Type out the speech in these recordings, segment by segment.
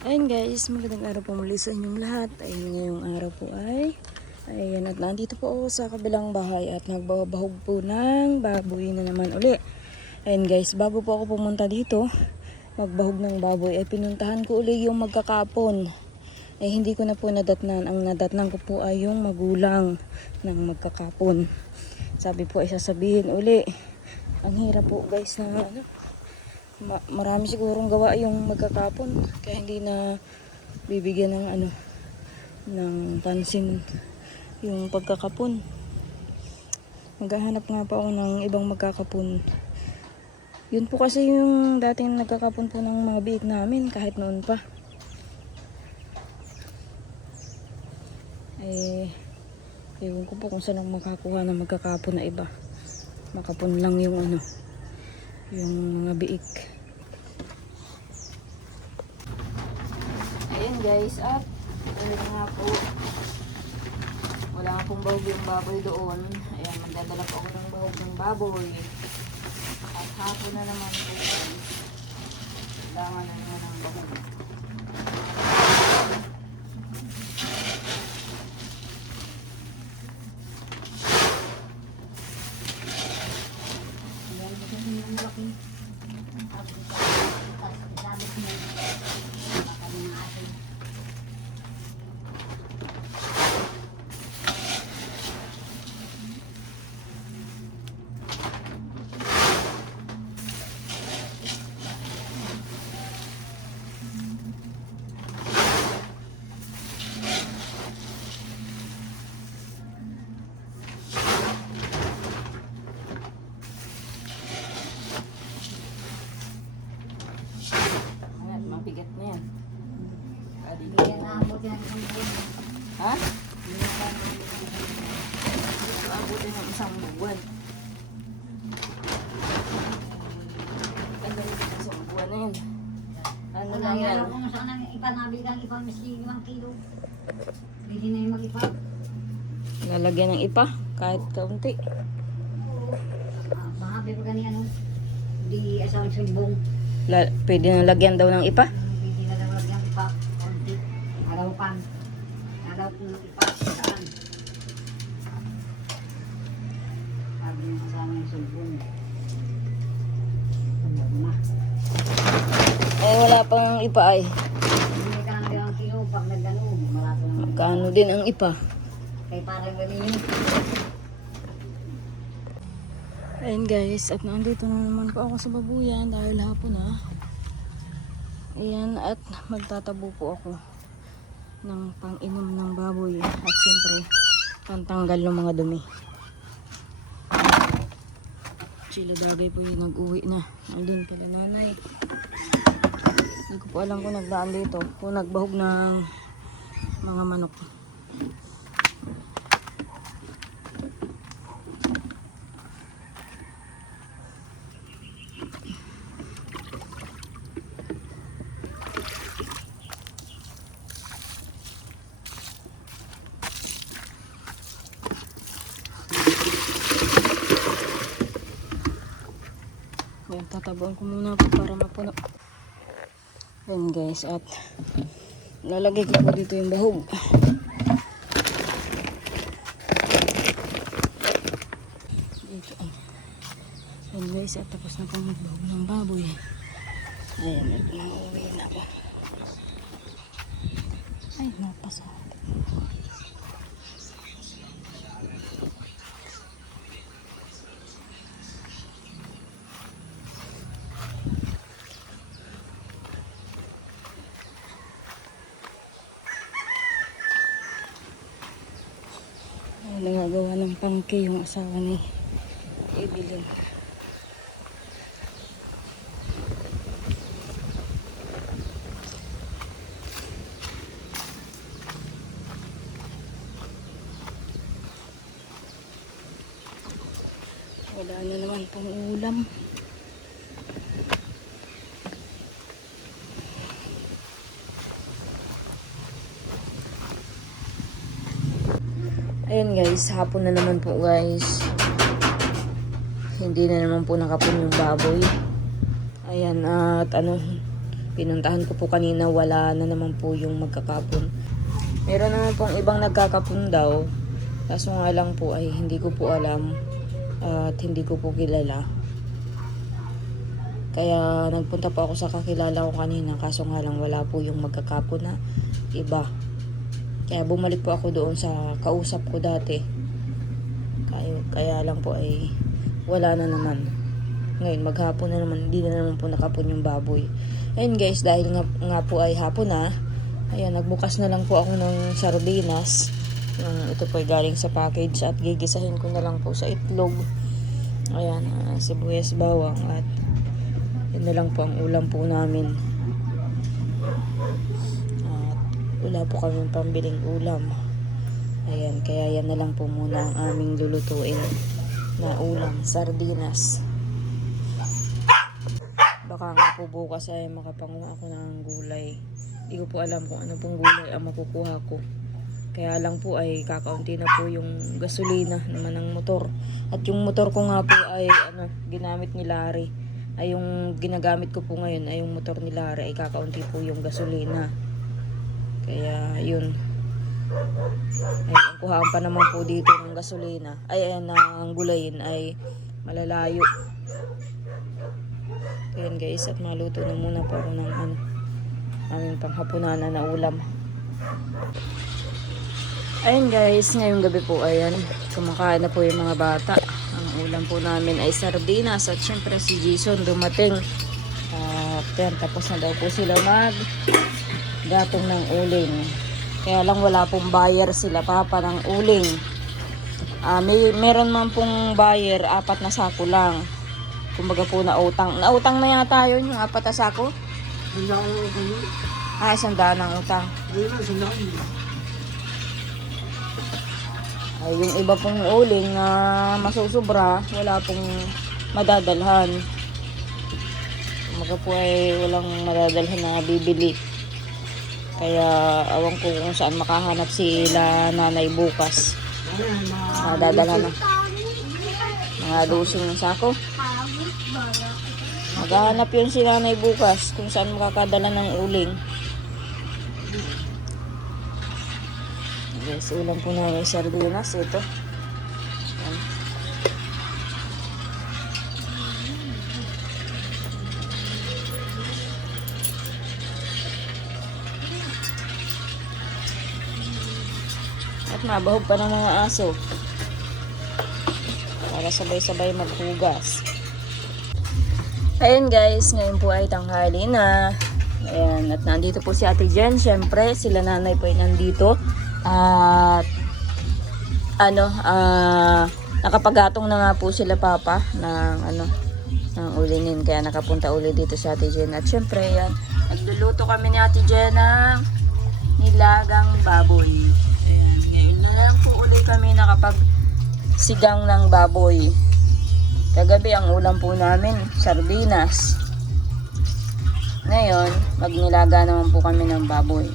Ayun guys, magandang araw po muli sa inyong lahat. Ayun, ngayong araw po ayan, at nandito po ako sa kabilang bahay at nagbabahog po ng baboy na naman uli. Ayun guys, bago po ako pumunta dito magbahog ng baboy ay pinuntahan ko uli yung magkakapon. Ay hindi ko na po nadatnan. Ang nadatnan ko po ay yung magulang ng magkakapon. Sabi po ay sasabihin uli. Ang hirap po guys na marami sigurong gawa yung magkakapon kaya hindi na bibigyan ng ng pansin yung pagkakapon. Maghahanap nga pa ako ng ibang magkakapon. Yun po kasi yung dating nagkakapon po ng mga biik namin kahit noon pa. Ewan ko po kung saan ang makakuha ng magkakapon na iba. Makapon lang yung yung mga biik. Ayan guys, at ayun nga po, wala nga pong bahog yung baboy doon. Ayan, magdadala po ako ng bahog ng baboy. At hapon na naman po guys, kailangan na naman ng bahog. Ayan, kasi yung malaki. Ayan, mabigat na yan. Ha? Abutin ng isang buwan. Ang galing ng isang buwan na yan. Ano lang yan? Kung saan ang ipanabil ang ipa, miski 5 kilo. Pwede na yung mag-ipa. Lalagyan ng ipa, kahit kaunti. Mahabi pa gani ano. Di asawang sumbong. Pwede na lagyan daw ng ipa. Pwede na lang yung ipa. Konti. Halawapan. Halawap ng ipa. Saan? Sabi ng asawang sumbong. Ano na. Wala pang ipa ay. Hindi ka lang yung kilo. Pag nagano, marami na. Magkano din ang ipa? Kaya parang ganyan. Ayun guys, at nandito na naman po ako sa babuyan dahil hapon na. Ayan, at magtatabo po ako ng pang-inom ng baboy at siyempre pantanggal ng mga dumi. Sila Dagay po yung nag-uwi na. Nandun pala nanay. Hindi ko po alam kung nagdaan dito, kung nagbahog ng mga manok. Ayan, tatabuan ko muna po para mapuno. Ayan guys, at lalagay ko po dito yung bahog. Dito. Ayan guys, at tapos na pong magbahog ng baboy. Ayan, at mauwi na ako. Ay, napasa. Nagagawa ng pangke yung asawa ni Evelyn. Wala na naman pang ulam. Ayan guys, hapon na naman po guys. Hindi na naman po nakapon yung baboy. Ayan, at Pinuntahan ko po kanina, wala na naman po yung magkakapon. Meron naman pong ibang nagkakapon daw. Kaso nga lang po ay hindi ko po alam at hindi ko po kilala. Kaya nagpunta po ako sa kakilala ko kanina, kaso nga lang wala po yung magkakapon na iba. Kaya bumalik po ako doon sa kausap ko dati. Kaya lang po ay wala na naman. Ngayon maghapon na naman, hindi na naman po nakapon yung baboy. Ayun guys, dahil nga po ay hapon na, ayan, nagbukas na lang po ako ng sardinas. Ito po ay galing sa package at gigisahin ko na lang po sa itlog. Ayan, sibuyas, bawang at yun na lang po ang ulam po namin. At wala po kami pambiling ulam. Ayan, kaya yan na lang po muna ang aming lulutuin na ulam, sardinas. Baka nga po bukas ay makapanguha ako ng gulay. Hindi ko po alam kung ano pong gulay ang makukuha ko. Kaya lang po ay kakaunti na po yung gasolina naman ng motor. At yung motor ko nga po ay ginamit ni Larry. Ay yung ginagamit ko po ngayon ay yung motor ni Larry, ay kakaunti po yung gasolina. Kaya yun. Ay, ang kuhaan pa naman po dito ng gasolina. Ay, ng gulayin ay malalayo. Ayan guys, at maluto na muna po ako ng aming panghapunan na ulam. Ayun guys, ngayong gabi po ayan, kumakain na po yung mga bata. Ang ulam po namin ay sardinas at syempre si Jason dumating. At yan, tapos na daw po sila gatong ng uling. Kaya lang wala pong buyer sila papa ng uling. Meron man pong buyer, 4 na sako lang. Kumbaga po nautang. Nautang na yata yun, yung 4 na sako. $100 ang utang. Ay, yung iba pong uling na masusubra, wala pong madadalhan. Kumbaga po ay walang madadalhan na bibili. Kaya awan ko kung saan makahanap sila nanay bukas. Madadalhan na. Mga 12 sako. Maghahanap yun si nanay bukas kung saan makakadala ng uling. Guys, ulam po namin sardinas. Ito. Ayan. At mabahog pa ng mga aso. Para sabay-sabay maghugas. Ayun guys, ngayon po ay tanghali na. Ayan, at nandito po si Ate Jen. Siyempre, sila nanay po ay nandito. At nakapaghatong na nga po sila papa ng ulinin, kaya nakapunta ulit dito si Ate Jen. At syempre yan, nagluluto kami ni Ate Jen ng nilagang baboy. Ayan, ngayon na lang po ulit kami nakapagsigang ng baboy. Kagabi ang ulam po namin sardinas. Ngayon magnilaga naman po kami ng baboy.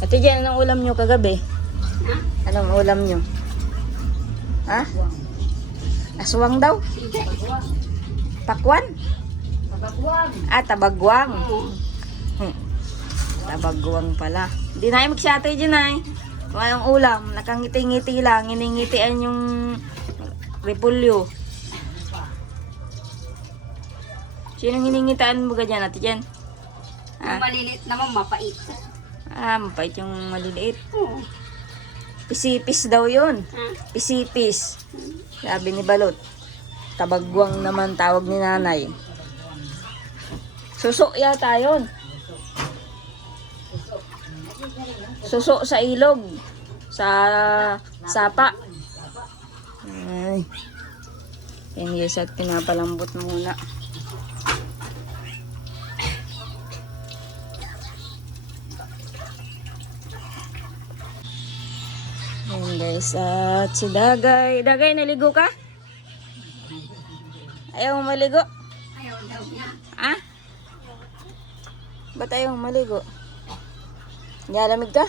Ate Jen, anong ulam nyo kagabi? Anong ulam nyo? Ha? Aswang daw? Pakwan? Tabagwang. Tabagwang. Tabagwang pala. Hindi na mag si Ate Jen ay. Kung anong ulam, nakangiti-ngiti lang, iningitian yung repulyo. Sinong hiningitaan mo ka dyan, Ate Jen? Yung malilit naman, mapait. Mapait yung maliliit. Pisipis daw yun. Pisipis. Sabi ni Balot. Tabagwang naman tawag ni nanay. Suso yata yun. Suso sa ilog. Sa sapa. Ay. Yan guys, at pinapalambot muna. Ayan guys, at si Dagay. Dagay, naligo ka? Ayaw mo maligo? Ayaw daw niya. Ba't ayaw mo maligo? Niyalamig ka?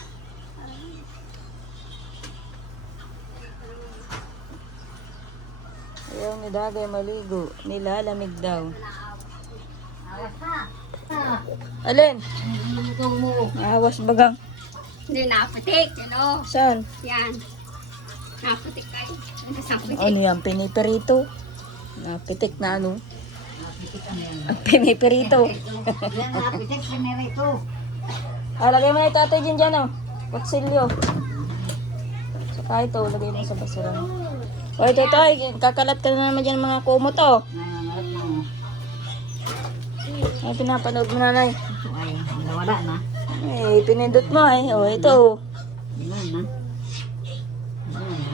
Ayaw ni Dagay maligo. Nilalamig daw. Alas na. Alin? Luto mo. Awas bagang. Hindi, naputik. Ano? Saan? Yan. Naputik kayo. Nasaputik. Ano yan? Piniperito. Napitik na ano? Napitik ano yan. Ang piniperito. Yan, napitik, pinirito. Lagay mo na yung tatay dyan dyan, oh. Kutsilyo. Saka ito, lagay mo sa basiran. O, ito, tay. Kakalat ka na naman dyan ng mga kumot, oh. Nangangalat mo. Ay, pinapanood mo, nanay. Ito ay, wala na. Eh, pinindot mo, eh. O, ito, oh. Wala na. Wala na.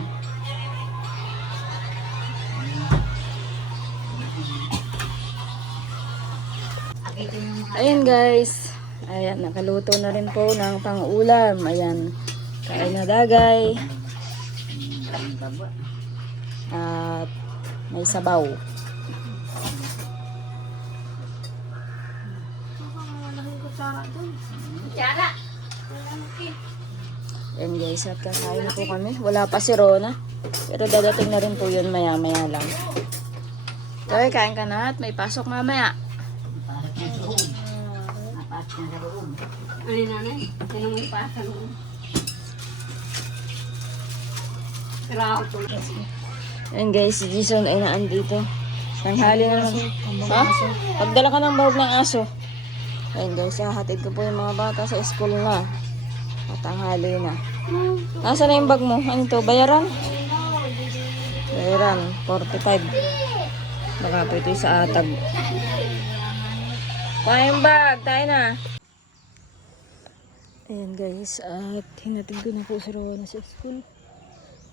Akitin yung Ayan, guys. Ayan, nakaluto na rin po ng pang-ulam. Ayan, kain na Dagay. baba. At may sabaw. Tiara. Ayan, guys, at kakain na po kami. Wala pa si Rona. Pero dadating na rin po yun maya-maya lang. Okay, kain ka na at may pasok mamaya. Napasok na sa loob. Napasok na sa loob. Ano yung nanay? Yan ang may pasa mo. Traho to. Ayan, guys, si Jason ay naandito. Tanghali na naman. Ha? Pagdala ka ng bahog ng aso. Ayan, guys, hahatid ko po yung mga bata sa school na. At tanghali na. Nasaan na yung bag mo? Ano to? Bayaran? Bayaran. 45. Baka po ito sa atag. Kuha yung bag. Tayo na. Ayan, guys. At hinatid ko na po si Rowan sa school.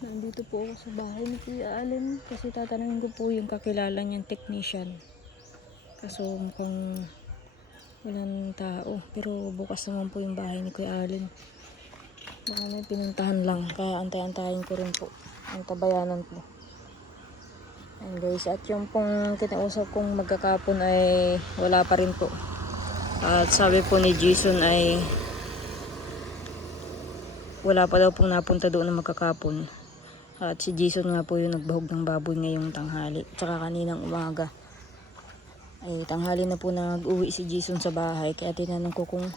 Nandito po ako sa bahay ni Kuya Allen. Kasi tatanungin ko po yung kakilala niyang technician. Kaso mukhang walang tao. Pero bukas naman po yung bahay ni Kuya Allen. Baka may pinuntahan lang. Kaya antay-antayin ko rin po. Ang tabayanan ko. Ayan, guys. At yung pong kinausap kong magkakapon ay wala pa rin po. At sabi po ni Jason ay wala pa daw pong napunta doon na magkakapon. At si Jason nga po yung nagbahog ng baboy ngayong tanghali. Tsaka kaninang umaga. Ay tanghali na po nag-uwi si Jason sa bahay. Kaya tinanong ko kung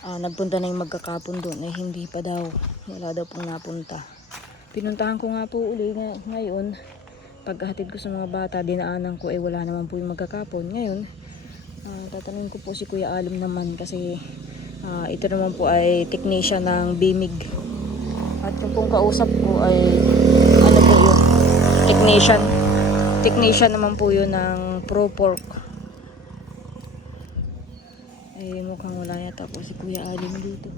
nagpunta na yung magkakapon doon. Ay hindi pa daw. Wala daw pong napunta. Pinuntahan ko nga po uli ngayon. Pagkahatid ko sa mga bata, dinaanan ko ay wala naman po yung magkakapon. Ngayon, tatanungin ko po si Kuya Alim naman kasi ito naman po ay technician ng BIMIG. At yung pong kausap ko ay ano po yun? Technician. Technician naman po yun ng ProPork. Ay mukhang wala yata po si Kuya Alim dito.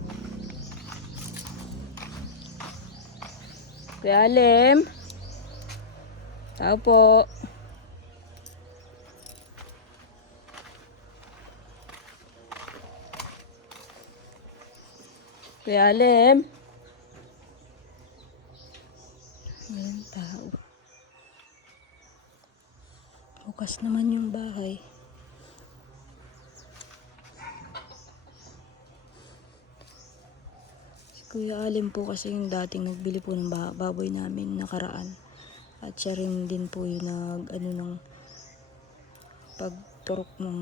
Kuya Alim? Tao po. Kuya Alim? Walang tao. Bukas naman yung bahay. Si Kuya Alim po kasi yung dating nagbili po ng baboy namin nakaraan. At siya rin din po yung ng pagturok ng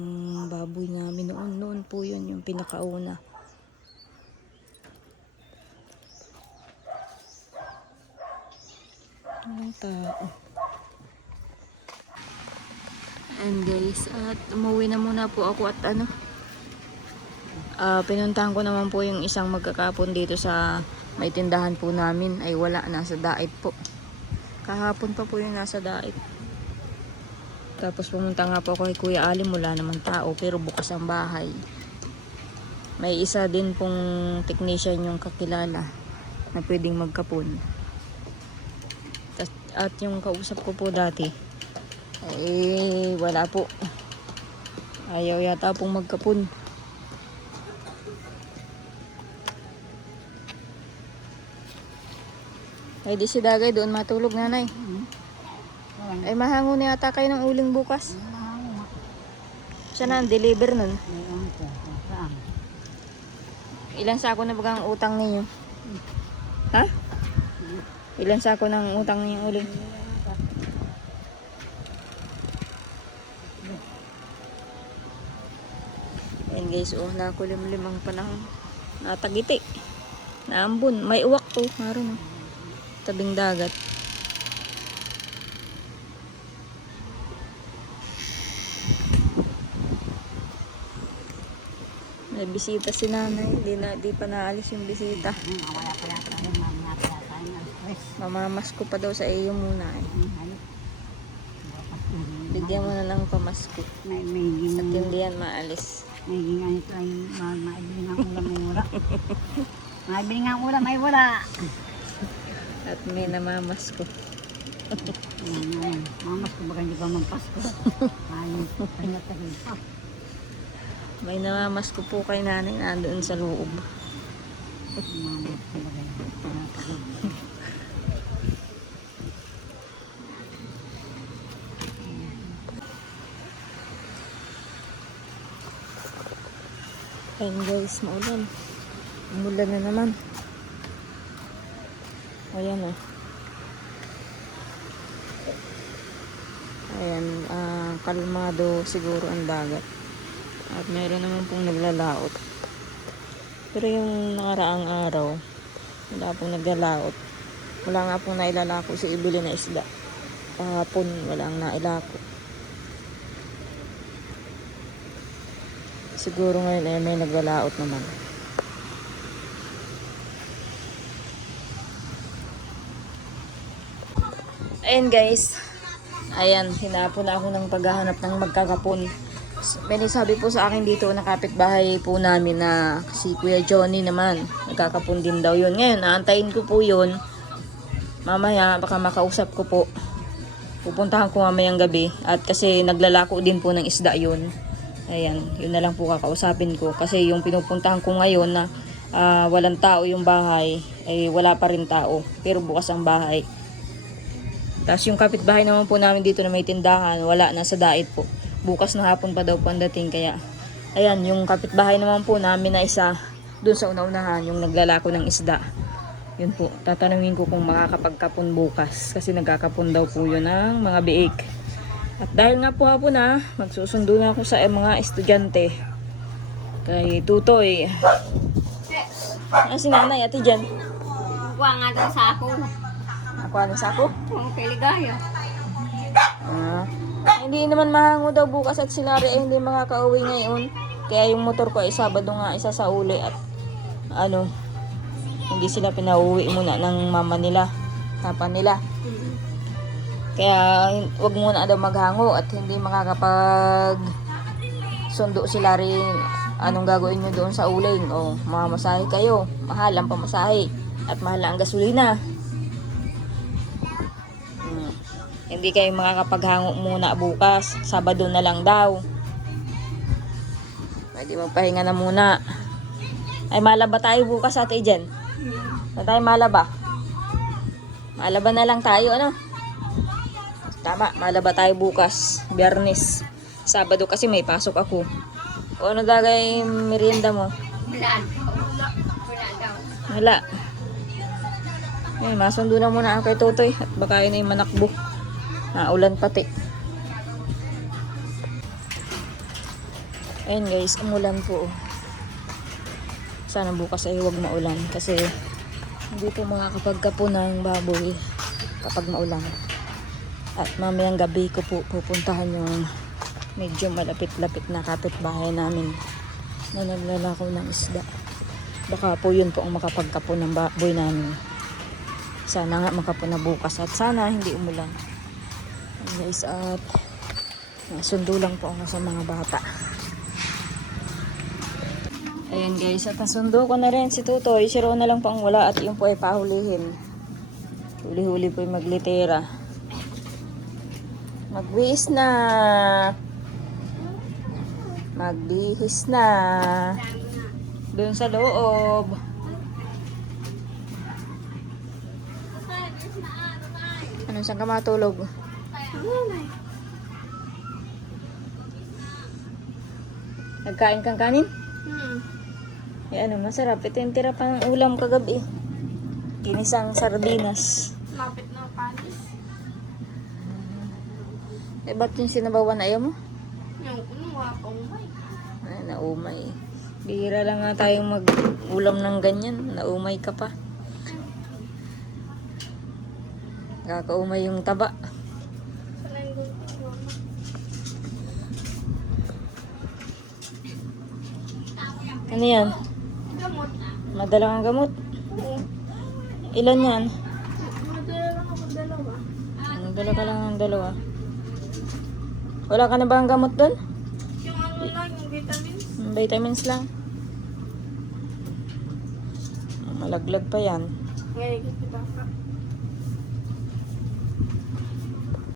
baboy namin noon po yun yung pinakauna. Walang tao. And guys, at umuwi na muna po ako at pinuntahan ko naman po yung isang magkakapon dito sa may tindahan po namin ay wala, nasa Daet po. Kahapon pa po yung nasa Daet. Tapos pumunta nga po ako kay Kuya Alim, wala naman tao pero bukas ang bahay. May isa din pong technician yung kakilala na pwedeng magkapon. At yung kausap ko po dati ay wala po. Ayaw yata pong magkapon. Ay di si Dagay doon matulog, nanay. Ay mahango na yata kayo ng uling bukas. Siya na ang deliver nun. Ilan sako na bagang utang ninyo? Ha? Ilan sako ng utang ninyong uling? Ayan guys, oh, nakulimlim ang panahon. Natagiti. Naambon. May uwak to. Maroon, oh. Tabing dagat. May bisita si nanay. Di pa naalis yung bisita. Wala pala tayo, mamaya pala tayo ng stress. Mamamas ko pa daw sa iyo muna eh. Bigyan mo na ng pamasko. May At ginang, hindi yan maalis. may ginang ito ay maibili ng ulam, may wala. Maibili ng ulam, may wala. At may namamas ko. Ayan. Mamas ko baka hindi pa magpasko. Ayun, pinatagin pa. May namamas ko po kay nanay nandoon sa loob. Mamas ko baka pinatagin. Ayan guys, maulan. Umulan na naman. Ayan oh. Ayan, kalmado siguro ang dagat. At meron naman pong naglalaot. Pero yung nakaraang araw, wala pong naglalaot. Wala nga pong nailalako si ibili na isda. Kahapon, walang nailako. Siguro ngayon ay may naglalaot naman. Ayan guys. Ayan, hinapon na ako ng paghahanap ng magkakapon. May nagsabi po sa akin dito na kapitbahay po namin na si Kuya Johnny naman. Nagkakapon din daw yun. Ngayon, naantayin ko po yun. Mamaya, baka makausap ko po. Pupuntahan ko mamayang gabi. At kasi naglalako din po ng isda yun. Ayan, yun na lang po kakausapin ko. Kasi yung pinupuntahan ko ngayon na walang tao yung bahay, ay wala pa rin tao. Pero bukas ang bahay. Tapos yung kapitbahay naman po namin dito na may tindahan, wala, nasa dait po. Bukas na hapon pa daw po ang dating. Kaya, ayan, yung kapitbahay naman po namin na isa, dun sa una-unahan, yung naglalako ng isda. Yun po, tatanungin ko kung makakapagkapon bukas. Kasi nagkakapon daw po yun ng mga biik. At dahil nga po hapon na, magsusundo na ako sa mga estudyante. Kay Tutoy. Si nanay, ate Jen. Kuha nga doon sa ako. Ako ano sa ako? Oo, kay Ligaya. Hindi naman mahango daw bukas at sinari ay hindi makakauwi ngayon. Kaya yung motor ko ay Sabado nga isa sa uli at hindi sila pinauwi muna ng mama nila, papa nila. Kaya wag muna daw maghango at hindi makakapag sundo sila rin anong gagawin nyo doon sa uling. O mamamasahe kayo, mahal ang pamasahe at mahal ang gasolina. Hindi kayo makakapaghango muna bukas, Sabado na lang daw. Pwede magpahinga na muna. Ay malaba tayo bukas ate Jen. Na tayo malaba. Malaba na lang tayo ano. Tama, malaba tayo bukas, Biyernes. Sabado kasi may pasok ako. O ano dagay merienda mo? Wala daw. Wala. Eh, masundo na muna ako kay Totoy at baka yun ay manakbo. Ulan pati. Ayun guys, umulan po. Sana bukas ay huwag maulan kasi hindi po makakapagkapo ng baboy kapag maulan. At mamayang gabi ko po pupuntahan yung medyo malapit-lapit na kapitbahay namin na naglalakaw ng isda. Baka po yun po ang makapagkapo ng baboy namin. Sana nga makapo na bukas at sana hindi umulan. Guys, at nasundo lang po ako sa mga bata. Ayan guys, at nasundo ko na rin si Tutoy. Si Ron na lang po ang wala at yung po ay pahulihin. Huli-huli po yung maglitera. Magbihis na. Magbihis na. Doon sa loob. Anong saan ka matulog? Nagkain kang kanin? Eh ano, masarap. Ito yung tira pa ng ulam kagabi. Ginisang sardinas. Lapit na panis. Eh ba't yung sinabawan na ayaw mo? Yung kunuha kong may. Ay, naumay. Bihira lang nga tayong mag-ulam ng ganyan. Naumay ka pa. Kakaumay yung taba. Ano yan? Gamot. Madala kang gamot? Ilan yan? Madala lang ako dalawa. Madala ka lang ng dalawa. Wala ka na ba ang gamot doon? Yung ano lang, yung vitamins. Vitamins lang. Malaglag pa yan. Ngayon, kita pa.